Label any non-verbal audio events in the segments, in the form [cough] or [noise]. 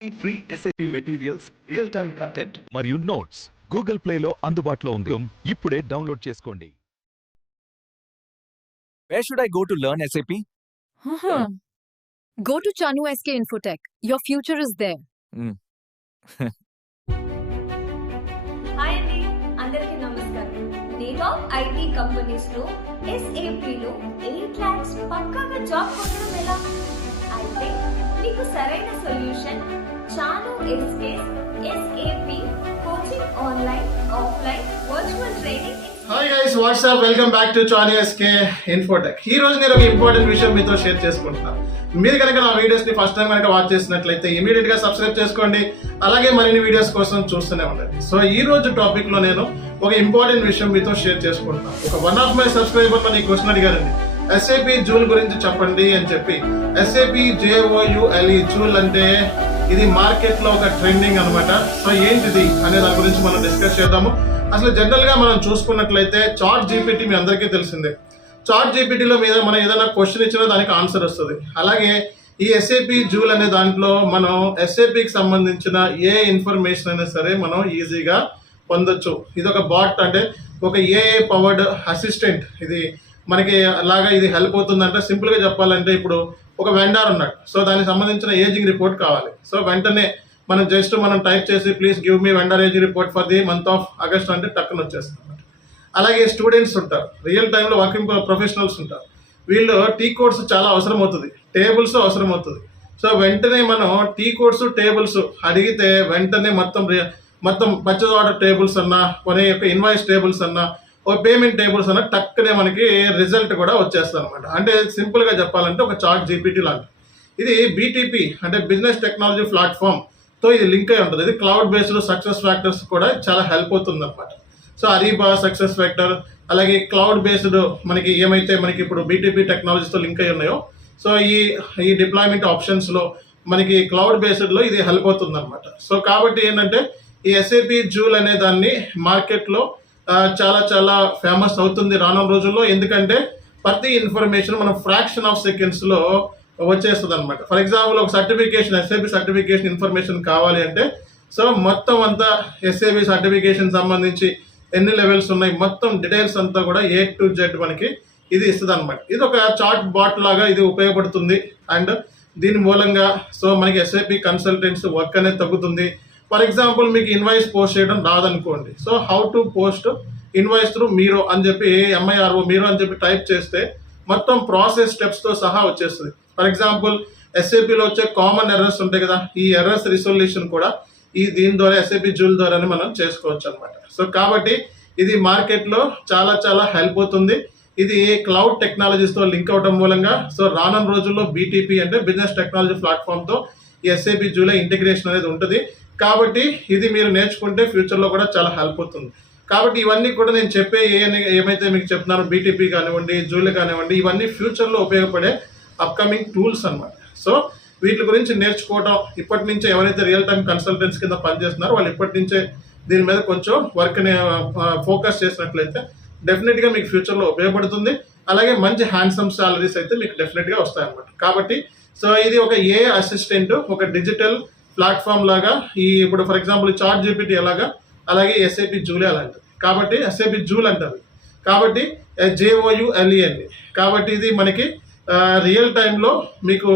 Free SIP materials real time content మరియు notes Google Play లో అందుబాటులో ఉంది ఇప్పుడే డౌన్లోడ్ చేసుకోండి Where should I go to learn SAP? Huh. Go to Chanu SK Infotech. Your future is there. [laughs] Hi అండి అందరికీ నమస్కారం నేటాప్ ఐటీ కంపెనీస్లో SAP లో ఎయిట్ ల్యాక్స్ పక్కాగా జాబ్ కొట్టడం ఎలా అయితే మీకు సరైన సొల్యూషన్ చాలు SK's SAP coaching online offline virtual training hi guys WhatsApp welcome back to Chani SK Infotech. ఈ రోజు నేను ఒక ఇంపార్టెంట్ విషయం మీతో షేర్ చేసుకుంటున్నాను మీరు కనుక నా వీడియోస్ని ఫస్ట్ టైం కనుక వాచ్ చేసినట్లయితే ఇమీడియట్గా సబ్స్క్రైబ్ చేసుకోండి. అలాగే మరిన్ని వీడియోస్ కోసం చూస్తూనే ఉండండి. సో ఈ రోజు టాపిక్లో నేను ఒక ఇంపార్టెంట్ విషయం మీతో షేర్ చేసుకుంటున్నాను ఒక వన్ ఆఫ్ మై సబ్స్క్రైబర్ మన ఈ క్వశ్చన్ అడిగారండి. ఎస్ఏపి జూల్ గురించి చెప్పండి అని చెప్పి. ఎస్ఏపి జేఓయుఎల్ఈ జూల్ అంటే ఇది మార్కెట్లో ఒక ట్రెండింగ్ అనమాట సో ఏంటిది అనే దాని గురించి మనం డిస్కస్ చేద్దాము. అసలు జనరల్గా మనం చూసుకున్నట్లయితే చాట్ జీపీటీ మీ అందరికీ తెలిసిందే. చాట్ జీపీటీలో మీద మనం ఏదైనా క్వశ్చన్ ఇచ్చినా దానికి ఆన్సర్ వస్తుంది. అలాగే ఈ ఎస్ఏపి జూల్ అనే దాంట్లో మనం ఎస్ఏపికి సంబంధించిన ఏ ఇన్ఫర్మేషన్ అయినా సరే మనం ఈజీగా పొందొచ్చు. ఇది ఒక బాట్ అంటే ఒక ఏఏ పవర్డ్ అసిస్టెంట్ ఇది మనకి అలాగా ఇది హెల్ప్ అవుతుందంటే సింపుల్గా చెప్పాలంటే ఇప్పుడు ఒక వెండార్ ఉన్నాడు. సో దానికి సంబంధించిన ఏజింగ్ రిపోర్ట్ కావాలి. సో వెంటనే మనం జస్ట్ మనం టైప్ చేసి please give me vendor ageing report for the month of August అంటే టక్కున వచ్చేస్తుంది అలాగే స్టూడెంట్స్ ఉంటారు. రియల్ టైంలో వర్కింగ్ ప్రొఫెషనల్స్ ఉంటారు. వీళ్ళు టీ కోడ్స్ చాలా అవసరం అవుతుంది టేబుల్స్ అవసరం అవుతుంది సో వెంటనే మనం టీ కోడ్స్ టేబుల్స్ అడిగితే వెంటనే మొత్తం మొత్తం పచ్చదోట టేబుల్స్ అన్నా కొనే యొక్క ఇన్వాయిస్ టేబుల్స్ అన్నా పేమెంట్ టేబుల్స్ అన్న టక్కునే మనకి రిజల్ట్ కూడా వచ్చేస్తుంది అనమాట అంటే సింపుల్గా చెప్పాలంటే ఒక చార్ట్ జీపీటీ లాంటి. ఇది బీటీపీ అంటే బిజినెస్ టెక్నాలజీ ప్లాట్ఫామ్తో ఇది లింక్ అయి ఉంటుంది. ఇది క్లౌడ్ బేస్డ్ సక్సెస్ ఫ్యాక్టర్స్ కూడా చాలా హెల్ప్ అవుతుంది అనమాట సో అరీబా సక్సెస్ ఫ్యాక్టర్ అలాగే క్లౌడ్ బేస్డ్ మనకి ఏమైతే మనకి ఇప్పుడు బీటీపీ టెక్నాలజీతో లింక్ అయి ఉన్నాయో సో ఈ ఈ డిప్లాయ్మెంట్ ఆప్షన్స్లో మనకి క్లౌడ్ బేస్డ్లో ఇది హెల్ప్ అవుతుంది అనమాట సో కాబట్టి ఏంటంటే ఈ ఎస్ఏపి జూల్ అనే దాన్ని మార్కెట్లో చాలా చాలా ఫేమస్ అవుతుంది రానున్న రోజుల్లో. ఎందుకంటే ప్రతి ఇన్ఫర్మేషన్ మనం ఫ్రాక్షన్ ఆఫ్ సెకండ్స్లో వచ్చేస్తుంది అనమాట ఫర్ ఎగ్జాంపుల్ ఒక సర్టిఫికేషన్ ఎస్ఏబి సర్టిఫికేషన్ ఇన్ఫర్మేషన్ కావాలి అంటే సో మొత్తం అంతా ఎస్ఏబి సర్టిఫికేషన్ సంబంధించి ఎన్ని లెవెల్స్ ఉన్నాయి మొత్తం డీటెయిల్స్ అంతా కూడా ఏ టు జెడ్ మనకి ఇది ఇస్తుంది అనమాట ఇది ఒక చార్ట్ బాట్ లాగా ఇది ఉపయోగపడుతుంది. అండ్ దీని మూలంగా సో మనకి ఎస్ఐపి కన్సల్టెంట్స్ వర్క్ అనేది తగ్గుతుంది. ఫర్ ఎగ్జాంపుల్ మీకు ఇన్వాయిస్ పోస్ట్ చేయడం రాదనుకోండి. So how to post invoice through మీరు అని చెప్పి ఎంఐఆర్ఓ మీరు అని చెప్పి టైప్ చేస్తే మొత్తం ప్రాసెస్ స్టెప్స్తో సహా వచ్చేస్తుంది. ఫర్ ఎగ్జాంపుల్ ఎస్ఏపిలో వచ్చే కామన్ ఎర్రర్స్ ఉంటాయి కదా ఈ ఎర్రర్స్ రిసొల్యూషన్ కూడా ఈ దీని ద్వారా ఎస్ఏపి జూల్ ద్వారానే మనం చేసుకోవచ్చు అనమాట సో కాబట్టి ఇది మార్కెట్లో చాలా చాలా హెల్ప్ అవుతుంది. ఇది క్లౌడ్ టెక్నాలజీస్తో లింక్ అవడం మూలంగా సో రానున్న రోజుల్లో బీటీపీ అంటే బిజినెస్ టెక్నాలజీ ప్లాట్ఫామ్తో ఈ ఎస్ఏపి జూలై ఇంటిగ్రేషన్ అనేది ఉంటుంది. కాబట్టి ఇది మీరు నేర్చుకుంటే ఫ్యూచర్లో కూడా చాలా హెల్ప్ అవుతుంది. కాబట్టి ఇవన్నీ కూడా నేను చెప్పే ఏ ఏమైతే మీకు చెప్తున్నాను బీటీపీ కానివ్వండి జూలే కానివ్వండి ఇవన్నీ ఫ్యూచర్లో ఉపయోగపడే అప్కమింగ్ టూల్స్ అన్నమాట. సో వీటి గురించి నేర్చుకోవడం ఇప్పటి నుంచే ఎవరైతే రియల్ టైం కన్సల్టెంట్స్ కింద పనిచేస్తున్నారో వాళ్ళు ఇప్పటి నుంచే దీని మీద కొంచెం వర్క్ని ఫోకస్ చేసినట్లయితే డెఫినెట్గా మీకు ఫ్యూచర్లో ఉపయోగపడుతుంది. అలాగే మంచి హ్యాండ్సమ్ సాలరీస్ అయితే మీకు డెఫినెట్గా వస్తాయన్నమాట. కాబట్టి సో ఇది ఒక ఏ అసిస్టెంట్ ఒక డిజిటల్ ప్లాట్ఫామ్ లాగా ఈ ఇప్పుడు ఫర్ ఎగ్జాంపుల్ చార్ట్ జీపీటీ ఎలాగా? అలాగే ఎస్ఏపి జూలే అలాంటిది. కాబట్టి ఎస్ఏపి జూల్ అంటారు. కాబట్టి జేఓయుఎల్ఈ కాబట్టి ఇది మనకి రియల్ టైంలో మీకు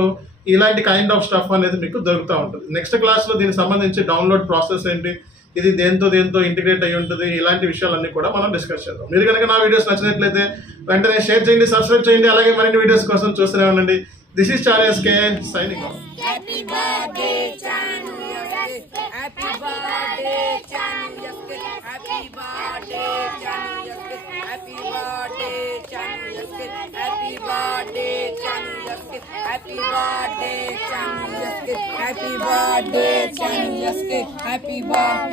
ఇలాంటి కైండ్ ఆఫ్ స్టఫ్ అనేది మీకు దొరుకుతూ ఉంటుంది. నెక్స్ట్ క్లాస్లో దీనికి సంబంధించి డౌన్లోడ్ ప్రాసెస్ ఏంటి? ఇది దేంతో దేంతో ఇంటిగ్రేట్ అయి ఉంటుంది? ఇలాంటి విషయాలన్నీ కూడా మనం డిస్కస్ చేద్దాం. మీరు కనుక నా వీడియోస్ నచ్చినట్లయితే వెంటనే షేర్ చేయండి సబ్స్క్రైబ్ చేయండి అలాగే మరిన్ని వీడియోస్ కోసం చూస్తూనే ఉండండి. This is చారియస్ signing off Happy birthday, Chanu. Happy birthday, Chanu. Happy birthday, Chanu. Happy birthday, Chanu. Happy birthday, Chanu. Happy birthday, Chanu. Happy birthday.